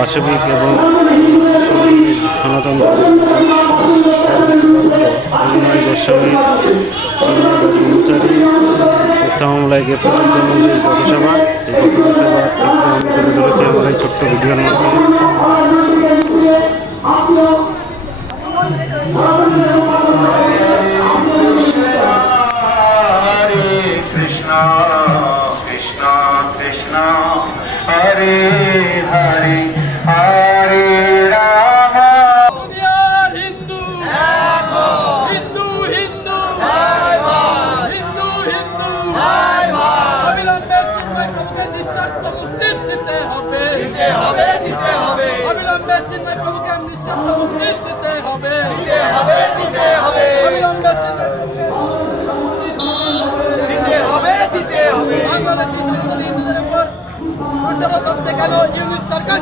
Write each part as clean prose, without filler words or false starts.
পাশবিক এবং সনাতন গোস্বামী মামলায় প্রধানমন্ত্রীর পথসভা, এই পথসভা আমি তুলে ধরেছি আমার এই ছোট্ট ভিডিওর মাধ্যমে। কেন ইউনিট সরকার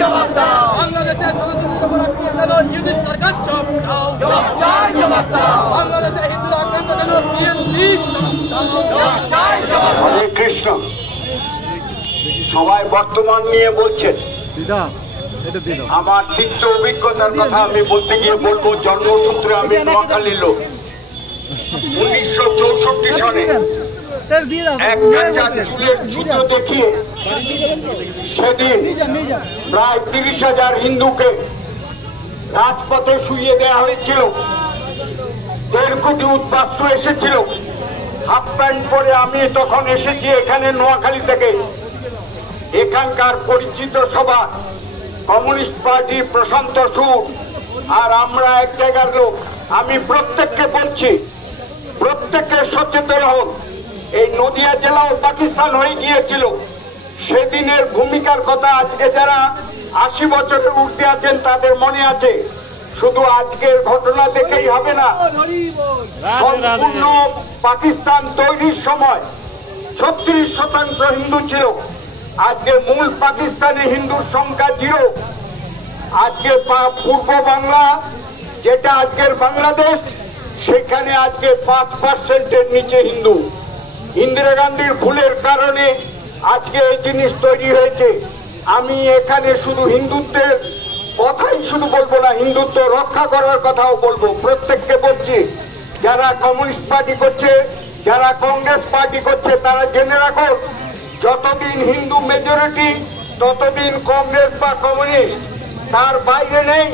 জবাব দাও, বাংলাদেশের সনাতনীদের উপর আক্রমণ কেন ইউনিট সরকার জবাব দাও, বাংলাদেশের হিন্দুরা আক্রান্ত কেন বিএনপি জবাব দাও। হরে কৃষ্ণ। সবাই বর্তমান নিয়ে বলছেন, আমার তিক্ত অভিজ্ঞতার কথা আমি বলতে গিয়ে বলবো, জন্মসূত্রে আমি নোয়াখালীর লোক। 1964 সনে যুদ্ধ দেখিয়ে সেদিন প্রায় 30,000 হিন্দুকে রাজপথে শুইয়ে দেওয়া হয়েছিল। 1.5 কোটি উদ্বাস্তু এসেছিল হাফ প্যান্ট পরে। আমি তখন এসেছি এখানে নোয়াখালী থেকে। এখানকার পরিচিত সভা কমিউনিস্ট পার্টি প্রশান্ত সুর আর আমরা এক জায়গার লোক। আমি প্রত্যেককে বলছি, প্রত্যেককে সচেতন হন। এই নদিয়া জেলাও পাকিস্তান হয়ে গিয়েছিল, সেদিনের ভূমিকার কথা আজকে যারা 80 বছরের ঊর্ধ্বে আছেন তাদের মনে আছে। শুধু আজকের ঘটনা দেখেই হবে না, সম্পূর্ণ পাকিস্তান তৈরির সময় 36% হিন্দু ছিল। আজকে মূল পাকিস্তানে হিন্দুর সংখ্যা 0। আজকে পূর্ব বাংলা, যেটা আজকের বাংলাদেশ, সেখানে আজকে 5%-এর নিচে হিন্দু। ইন্দিরা গান্ধীর ভুলের কারণে আজকে এই জিনিস তৈরি হয়েছে। আমি এখানে শুধু হিন্দুত্বের কথাই শুধু বলবো না, হিন্দুত্ব রক্ষা করার কথাও বলবো। প্রত্যেককে বলছি, যারা কমিউনিস্ট পার্টি করছে, যারা কংগ্রেস পার্টি করছে, তারা জেনে রাখো, যতদিন হিন্দু মেজরিটি ততদিন কংগ্রেস বা কমিউনিস্ট। তার বাইরে নেই।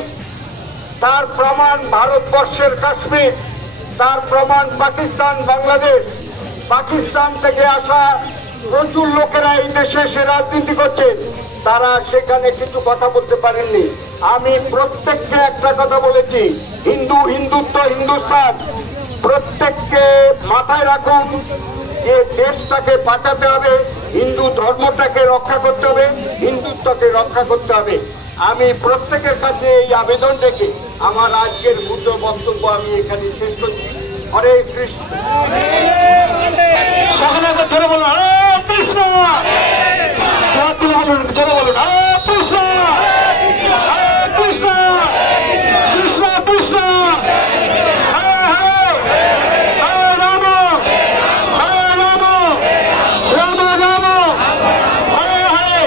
তার প্রমাণ ভারতবর্ষের কাশ্মীর, তার প্রমাণ পাকিস্তান, বাংলাদেশ। পাকিস্তান থেকে আসা প্রচুর লোকেরা এই দেশে এসে রাজনীতি করছে, তারা সেখানে কিছু কথা বলতে পারেননি। আমি প্রত্যেককে একটা কথা বলেছি, হিন্দুত্ব, হিন্দুস্তান। প্রত্যেককে মাথায় রাখুন যে দেশটাকে বাঁচাতে হবে, হিন্দু ধর্মটাকে রক্ষা করতে হবে, হিন্দুত্বকে রক্ষা করতে হবে। আমি প্রত্যেকের কাছে এই আবেদন রেখে আমার আজকের বুদ্ধ বক্তব্য আমি এখানে শেষ করছি। হরে কৃষ্ণ। সকলে জোরে বলুন হরে কৃষ্ণ, জোরে বলুন হরে কৃষ্ণ, হরে কৃষ্ণ, কৃষ্ণ কৃষ্ণ, হরে হরে, হরে রাম, হরে রাম, রাম রাম, হরে হরে।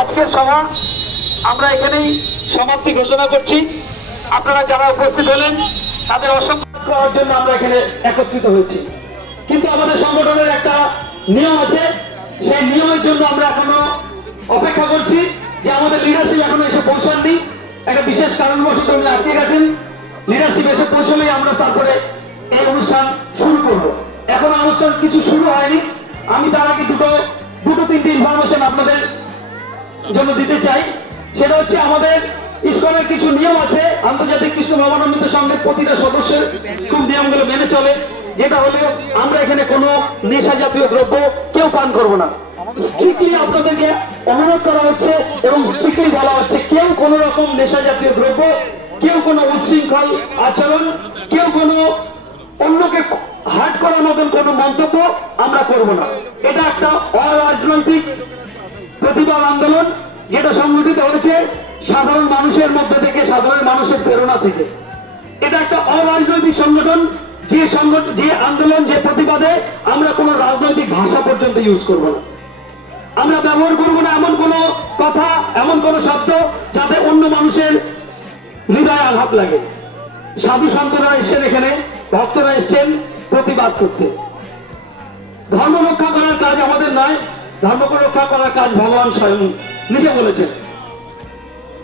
আজকের সভা আমরা এখানেই সমাপ্তি ঘোষণা করছি। আপনারা যারা উপস্থিত হলেন তাদের অসংখ্য করার জন্য আমরা এখানে একত্রিত হয়েছি। কিন্তু আমাদের সংগঠনের একটা নিয়ম আছে, সেই নিয়মের জন্য আমরা এখনো অপেক্ষা করছি যে আমাদের লিডারশিপ এখনো এসে পৌঁছাননি। একটা বিশেষ কারণবশত উনি আটকে গেছেন। লিডারশিপ এসে পৌঁছলেই আমরা তারপরে এই অনুষ্ঠান শুরু করব। এখন অনুষ্ঠান কিছু শুরু হয়নি। আমি তার আগে দুটো তিনটি ইনফরমেশন আপনাদের জন্য দিতে চাই। সেটা হচ্ছে আমাদের ইসকনের কিছু নিয়ম আছে। আন্তর্জাতিক কৃষ্ণ ভাবানন্দিত সংঘের প্রতিটা সদস্যের খুব নিয়মগুলো মেনে চলে। যেটা হলো, আমরা এখানে কোনো নেশা জাতীয় দ্রব্য কেউ পান করবো না। স্ট্রিক্টলি আপনাদেরকে অনুরোধ করা হচ্ছে এবং স্ট্রিক্টলি বলা হচ্ছে, কেউ কোন রকম নেশা জাতীয় দ্রব্য, কেউ কোনো উচ্ছৃঙ্খল আচরণ, কেউ কোনো অন্যকে হার্ট করার মতন কোনো মন্তব্য আমরা করব না। এটা একটা অরাজনৈতিক প্রতিবাদ আন্দোলন, যেটা সংগঠিত হয়েছে সাধারণ মানুষের মধ্যে থেকে, সাধারণ মানুষের প্রেরণা থেকে। এটা একটা অরাজনৈতিক সংগঠন, যে আন্দোলন, যে প্রতিবাদে আমরা কোনো রাজনৈতিক ভাষা পর্যন্ত ইউজ করব না। আমরা ব্যবহার করবো না এমন কোন কথা, এমন কোন শব্দ যাতে অন্য মানুষের হৃদয়ে আঘাত লাগে। সাধু সন্তরা এসছেন, এখানে ভক্তরা এসছেন প্রতিবাদ করতে। ধর্ম রক্ষা করার কাজ আমাদের নয়, ধর্ম রক্ষা করার কাজ ভগবান স্বয়ং নিজে বলেছেন।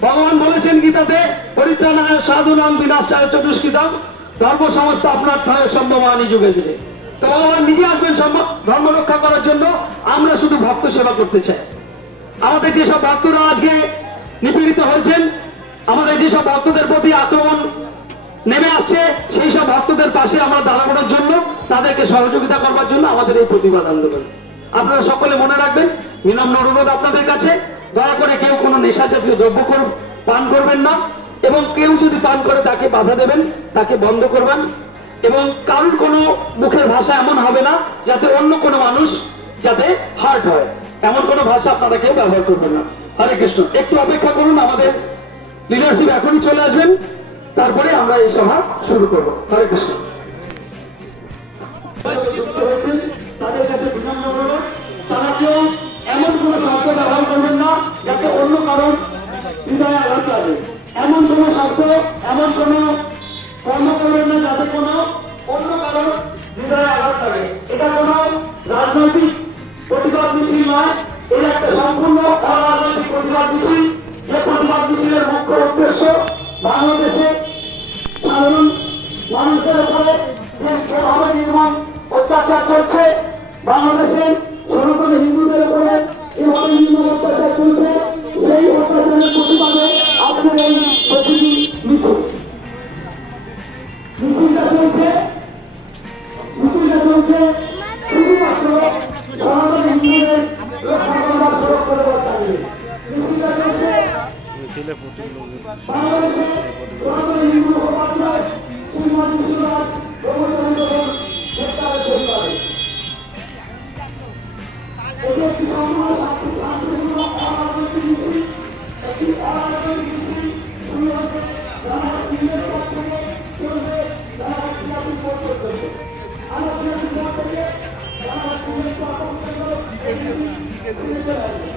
ভগবান বলেছেন গীতাতে, পরিত্রাণায় সাধুনাং বিনাশায় চ দুষ্কৃতং ধর্ম সমস্ত আপনার ঠায় সম্ভবানী যুগে যুগে। তো ভগবান নিজে আসবেন ধর্ম রক্ষা করার জন্য। আমরা শুধু ভক্ত সেবা করতে চাই। আমাদের যেসব ভক্তরা আজকে নিপীড়িত হয়েছেন, আমাদের যেসব ভক্তদের প্রতি আক্রমণ নেমে আসছে, সেই সব ভক্তদের পাশে আমরা দাঁড়ানোর জন্য, তাদেরকে সহযোগিতা করবার জন্য আমাদের এই প্রতিবাদ আন্দোলন। আপনারা সকলে মনে রাখবেন, বিনম্র অনুরোধ আপনাদের কাছে, দয়া করে কেউ কোনো নেশা জাতীয় দ্রব্য পান করবেন না, এবং কেউ যদি পান করে তাকে বাধা দেবেন, তাকে বন্ধ করবেন, এবং কারোর কোনো মুখের ভাষা এমন হবে না যাতে অন্য কোনো মানুষ যাতে হার্ট হয়, এমন কোনো ভাষা আপনারা কেউ ব্যবহার করবেন না। হরে কৃষ্ণ। একটু অপেক্ষা করুন, আমাদের লিডারশিপ এখনই চলে আসবেন, তারপরে আমরা এই সভা শুরু করব। হরে কৃষ্ণ। তাদের কাছে বিনম্র অনুরোধ, তারা কেউ এমন কোন শব্দ ব্যবহার করবেন না যাতে অন্য কারণ হৃদয়ে আঘাত লাগে। এমন কোন শব্দ, এমন কোন কর্ম করবেন না যাতে কোন অন্য কারণ হৃদয়ে আঘাত লাগে। এটা কোন রাজনৈতিক প্রতিবাদ মিছিল নয়, এটা একটা সম্পূর্ণ অরাজনৈতিক প্রতিবাদ মিছিল। যে প্রতিবাদ মিছিলের মুখ্য উদ্দেশ্য বাংলাদেশে সাধারণ মানুষের উপরে যেভাবে নির্মম অত্যাচার চলছে, বাংলাদেশের সনাতন হিন্দুদের উপরে যেভাবে নির্মম অত্যাচার চলছে, সেই অত্যাচারের প্রতিবাদে আজকের এই প্রতিটি মিছিলটা চলছে শুধুমাত্র সনাতন হিন্দুদের রক্ষা করবার সুরক্ষা দেওয়ার কারণে। মিছিলটা চলছে বাংলাদেশে সনাতন হিন্দু উপাধ্যায় শ্রীমতী সুরাজ ব্রহ্মচন্দ্র গ্রেপ্তারের প্রতিবাদে। এটি একটি সম্পূর্ণ শান্তিপূর্ণ অরাজনৈতিক মিছিল। একটি অরাজনৈতিক মিছিল শুরু হয়েছে রানাঘাট ব্রিজের পর থেকে চলবে রানাঘাট জিআরপি মোড় পর্যন্ত। রানাঘাট জিআরপি মোড় থেকে রানাঘাট ব্রিজের পর পর্যন্ত এই মিছিল চলে আসবে।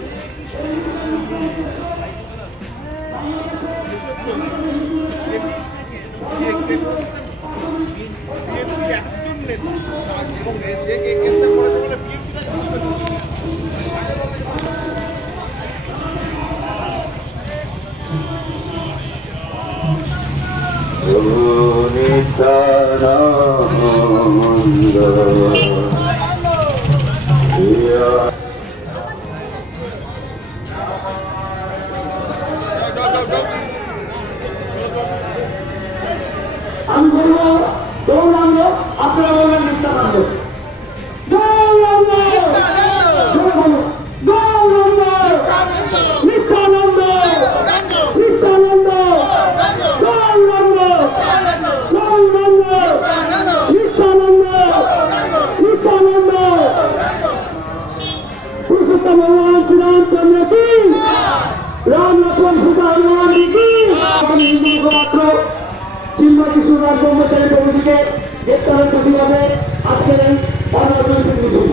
এই মিছিলের আমি বলবো গৌরাঙ্গ, আপনারা বলবেন নিত্যানন্দ। গৌরাঙ্গ, গৌরাঙ্গ, নিত্যানন্দ, নিত্যানন্দ, গৌরাঙ্গ, গৌরাঙ্গ, নিত্যানন্দ, নিত্যানন্দ। পুরুষোত্তম ভগবান শ্রীরামচন্দ্র কি, রাম লক্ষ্মণ সীতা হনুমান কি। হিন্দু মুখপাত্র শ্রীমতী সুরাজ ব্রহ্মচারী প্রভৃতিকে গ্রেপ্তারের প্রতিবাদে আজকের এই অরাজনৈতিক মিছিল।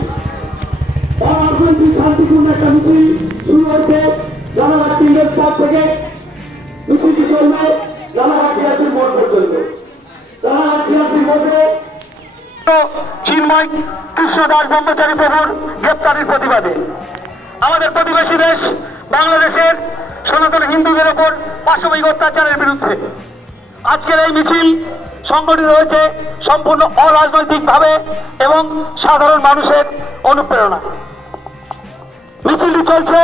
অরাজনৈতিক শান্তিপূর্ণ একটা মিছিল শুরু হয়েছে রানাঘাট চিলড্রেন্স পার্ক থেকে। মিছিলটি চলবে রানাঘাট জিআরপি মোড় পর্যন্ত। রানাঘাট জিআরপি মোড়ে চিন্ময় কৃষ্ণ দাস ব্রহ্মচারী প্রভুর গ্রেপ্তারের প্রতিবাদে আমাদের প্রতিবেশী দেশ বাংলাদেশের সনাতন হিন্দুদের ওপর পাশবিক অত্যাচারের বিরুদ্ধে আজকের এই মিছিল সংগঠিত হয়েছে সম্পূর্ণ অরাজনৈতিক ভাবে এবং সাধারণ মানুষের অনুপ্রেরণা। মিছিলটি চলছে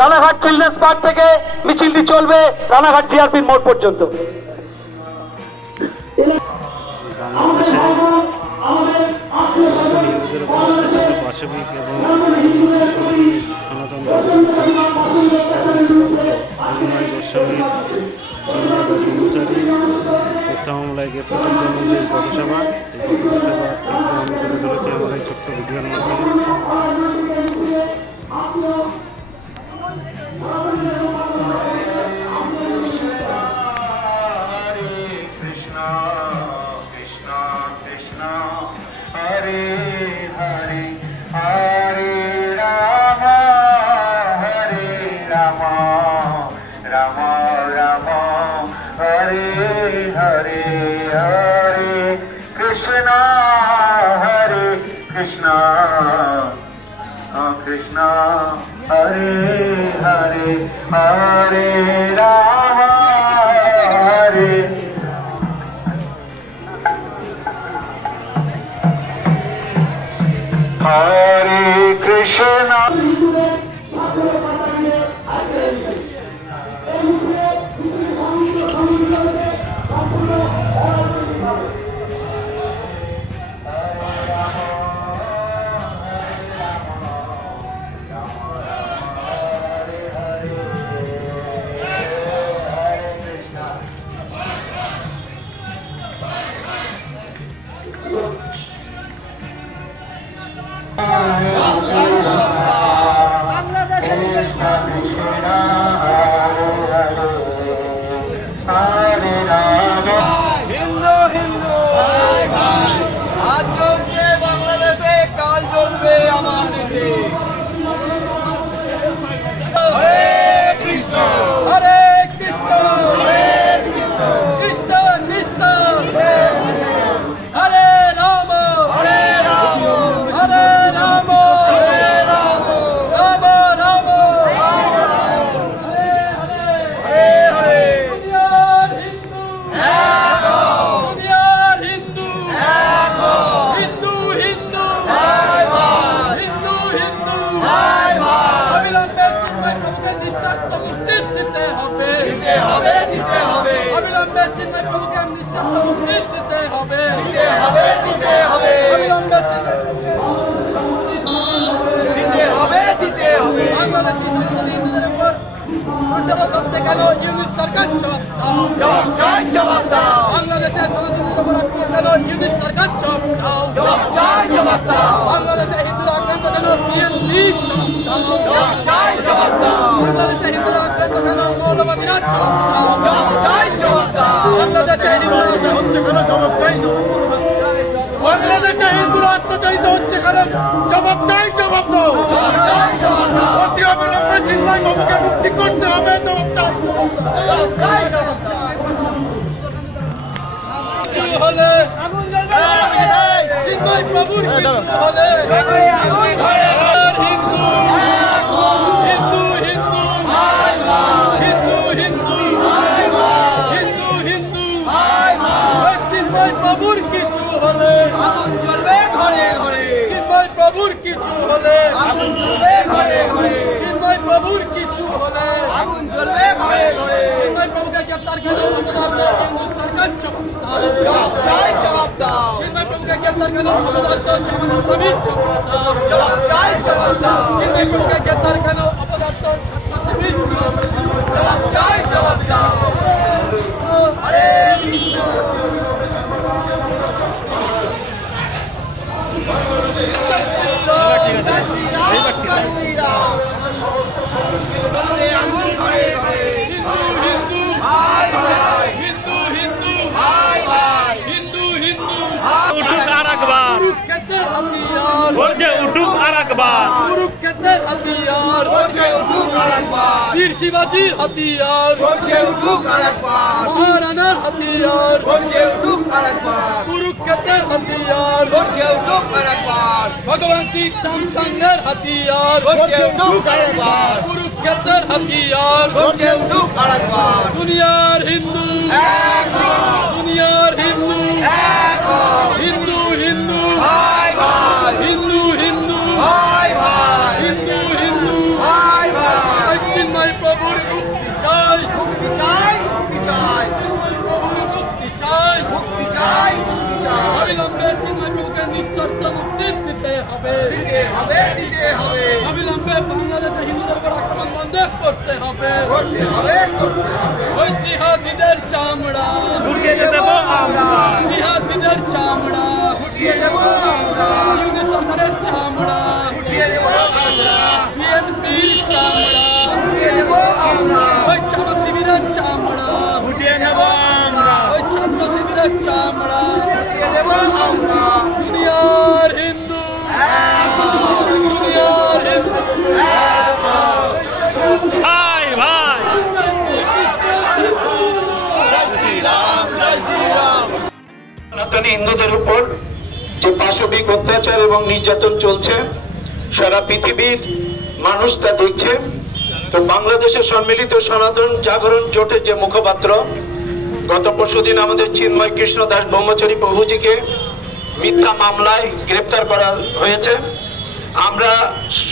রানাঘাট চিলড্রেন্স পার্ক থেকে, মিছিলটি চলবে রানাঘাট জিআরপির মোড় পর্যন্ত। পাশবিক এবং সনাতন গোস্বামী হত্যা মামলায় গ্রেপ্তার মন্দির পথসভা। এই পথসভা আমি তুলে ধরেছি আমার এই ছোট্ট ভিডিওর মাধ্যমে। Hare Hare, Hare Rama, Ram Ram Ram Hare Hare Hare Krishna Krishna Krishna Hare Hare Hare Ram Hare Hare Krishna Hindu Hindu আজ চলছে বাংলাদেশে, কাল চলবে আমার দেশে। হরে কৃষ্ণ হরে কৃষ্ণ কৃষ্ণ কৃষ্ণ হরে রাম হরে রাম হরে রাম হরে রাম রাম রাম হরে হরে হরে হরে। দুনিয়ার হিন্দু দুনিয়ার হিন্দু হিন্দু হিন্দু হিন্দু হিন্দু অবিলম্বে চিন্ময় প্রভুকে নিঃস্বার্থ মুক্তি দিতে হবে অবিলম্বে চিন্ময় প্রভুকে নিঃস্বার্থ মুক্তি দিতে হবে অবিলম্বে চিন্ময় প্রভুকে বাংলাদেশি সনাতনী হিন্দুদের উপর অত্যাচার হচ্ছে কেন? ইউনিট সরকার জবাব দাও। বাংলাদেশের সনাতনীদের উপর আক্রমণ কেন? ইউনিট সরকার জবাব দাও। বাংলাদেশের হিন্দুরা আক্রান্ত কেন? বিএনপি জবাব দাও। বাংলাদেশের হিন্দুরা আক্রান্ত কেন? মৌলবাদীরা জবাব দাও। বাংলাদেশের হিন্দুরা হচ্ছে কেন? জবাব চাই। বাংলাদেশে হিন্দুরা অত্যাচারিত হচ্ছে কেন? জবাব চাই, জবাব দাও। অতি অবিলম্বে চিন্ময় বাবুকে মুক্তি করতে হবে, জবাব চাই। কিছু হলে চিন্ময় প্রভুর কিছু হলে হিন্দু হিন্দু হিন্দু হিন্দু হিন্দু হিন্দু হিন্দু চিন্ময় প্রভুর কিছু হলে আগুন জ্বলবে ঘরে ঘরে। চিন্ময় প্রভুর কিছু হলে আগুন জ্বলবে ঘরে ঘরে। চিন্ময় প্রভুর কিছু হলে আগুন জ্বলবে ঘরে ঘরে। চিন্ময় প্রভুকে গ্রেফতার কেন? অপদার্থ হিন্দু সরকার জবাব দাও। চিন্ময় প্রভুকে গ্রেফতার কেন? অপদার্থ জামাত ইসলামী জবাব দাও। চিন্ময় প্রভুকে গ্রেফতার কেন? অপদার্থ ছাত্র শিবির জবাব দাও। হরে কৃষ্ণ वीर शिवाजी हथियार महाराणा हथियार कुरुक्षेत्र हथियार भगवान श्री रामचंद्र हथियार कुरुक्षेत्र हथियार दुनियार हिंदू दुनियार हिंदू हिंदू हिंदू हिंदू हिंदू हिंदू हिंदू चिन्मय प्रभुर मुक्ति चाय मुक्ति चाय मुक्ति चाय मुक्ति चाय मुक्ति चाय मुक्ति चाय अविलंबे चिन्मय प्रभुके निःशर्त मुक्ति दिते हबे अविलंबे बांग्लादेशे हिंदुদের উপর আক্রমণ বন্ধ করতে হবে ওই জিহাদিদের চামড়া উঠিয়ে দেব আমরা জিহাদিদের চামড়া উঠিয়ে দেব আমরা ইউনিট সরকারের চামড়া উঠিয়ে দেব আমরা বিএনপি চামড়া উঠিয়ে দেব আমরা ওই জামাত শিবিরের চামড়া উঠিয়ে দেব আমরা ওই ছাত্র শিবিরের চামড়া উঠিয়ে দেব আমরা দুনিয়ার হিন্দু দুনিয়ার হিন্দু সনাতনী হিন্দুদের উপর যে পাশবিক অত্যাচার এবং নির্যাতন চলছে সারা পৃথিবীর মানুষ তা দেখছে। তো বাংলাদেশের সম্মিলিত সনাতন জাগরণ জোটের যে মুখপাত্র গত পরশুদিন আমাদের চিন্ময় কৃষ্ণ দাস ব্রহ্মচারী প্রভুজিকে মিথ্যা মামলায় গ্রেপ্তার করা হয়েছে। আমরা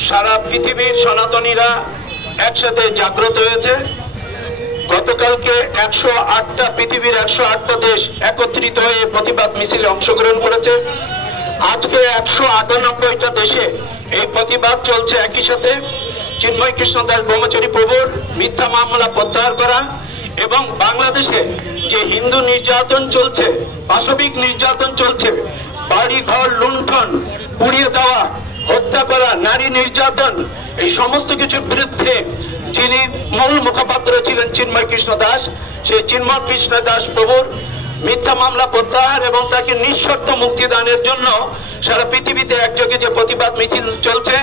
সারা পৃথিবীর সনাতনীরা একসাথে জাগ্রত হয়েছে। গতকালকে 108টা পৃথিবীর 108টা দেশ একত্রিত হয়ে প্রতিবাদ মিছিলে অংশগ্রহণ করেছে। আজকে 198টা দেশে এই প্রতিবাদ চলছে। একই সাথে চিন্ময় কৃষ্ণ দাস ব্রহ্মচারী প্রভুর মিথ্যা মামলা প্রত্যাহার করা এবং বাংলাদেশে যে হিন্দু নির্যাতন চলছে, পাশবিক নির্যাতন চলছে, বাড়ি ঘর লুণ্ঠন, পুড়িয়ে দেওয়া, হত্যা করা, নারী নির্যাতন, এই সমস্ত কিছুর বিরুদ্ধে যিনি মূল মুখপাত্র ছিলেন চিন্ময় কৃষ্ণ দাস, সেই চিন্ময় কৃষ্ণ দাস প্রভুর মিথ্যা মামলা প্রত্যাহার এবং তাকে নিঃশর্ত মুক্তিদানের জন্য সারা পৃথিবীতে একযোগে যে প্রতিবাদ মিছিল চলছে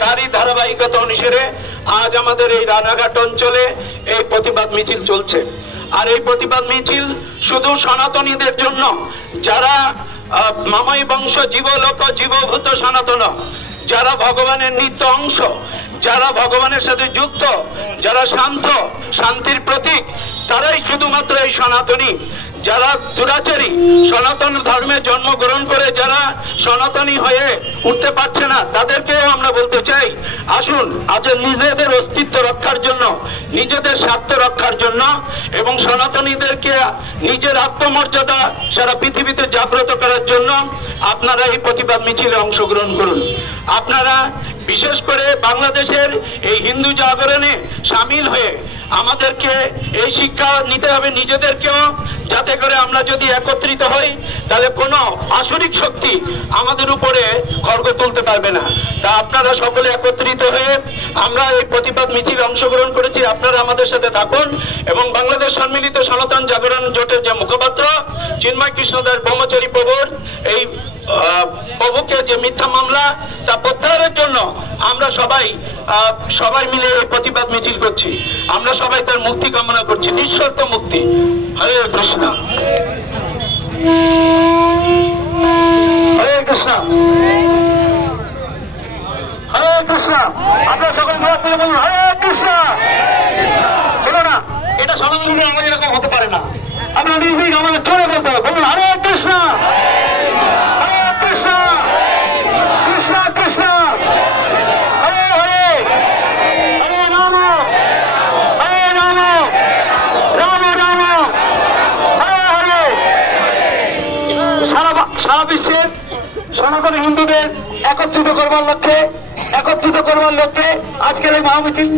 তারই ধারাবাহিকতা অনুসারে আজ আমাদের এই রানাঘাট অঞ্চলে এই প্রতিবাদ মিছিল চলছে। আর এই প্রতিবাদ মিছিল শুধু সনাতনীদের জন্য, যারা মামাই বংশ জীবলোক জীবভূত সনাতন, যারা ভগবানের নিত্য অংশ, যারা ভগবানের সাথে যুক্ত, যারা শান্ত, শান্তির প্রতীক, তারাই শুধুমাত্র এই সনাতনী। যারা দুরাচারী, সনাতন ধর্মে জন্মগ্রহণ করে যারা সনাতনী হয়ে উঠতে পারছে না, তাদেরকেও আমরা বলতে চাই, আসুন আজ নিজেদের অস্তিত্ব রক্ষার জন্য, নিজেদের স্বার্থ রক্ষার জন্য এবং সনাতনীদেরকে নিজের আত্মমর্যাদা সারা পৃথিবীতে জাগ্রত করার জন্য আপনারা এই প্রতিবাদ মিছিলে অংশগ্রহণ করুন। আপনারা বিশেষ করে বাংলাদেশের এই হিন্দু জাগরণে সামিল হয়ে আমাদেরকে এই শিক্ষা নিতে হবে নিজেদেরকেও, যাতে করে আমরা যদি একত্রিত হই তাহলে কোনো আসরিক শক্তি আমাদের উপরে খড়গ তুলতে পারবে না। তা আপনারা সকলে একত্রিত হয়ে আমরা এই প্রতিবাদ মিছিলে অংশগ্রহণ করেছি, আপনারা আমাদের সাথে থাকুন এবং বাংলাদেশ সম্মিলিত সনাতন জাগরণ জোটের যে মুখপাত্র চিন্ময় কৃষ্ণ দাস ব্রহ্মচারী প্রভুর এই প্রভুকে যে মিথ্যা মামলা তা প্রত্যাহারের জন্য আমরা সবাই মিলে এই প্রতিবাদ মিছিল করছি। আমরা সবাই তার মুক্তি কামনা করছি, নিঃশর্ত মুক্তি। হরে কৃষ্ণ, হরে কৃষ্ণ, হরে কৃষ্ণ। আমরা সকল থেকে বলুন হরে কৃষ্ণ। শোনো না, এটা সনাতনী আমাদের এরকম হতে পারে না। আমরা নির্ভীক আমাদের চলে বলতে হবে, বলুন হরে কৃষ্ণ, হরে কৃষ্ণ, কৃষ্ণ কৃষ্ণ, হরে হরে, হরে রাম, হরে রাম, রাম রাম, হরে হরে। সারা বিশ্বের সনাতনী হিন্দুদের একত্রিত করবার লক্ষ্যে আজকের এই মহামিছিল।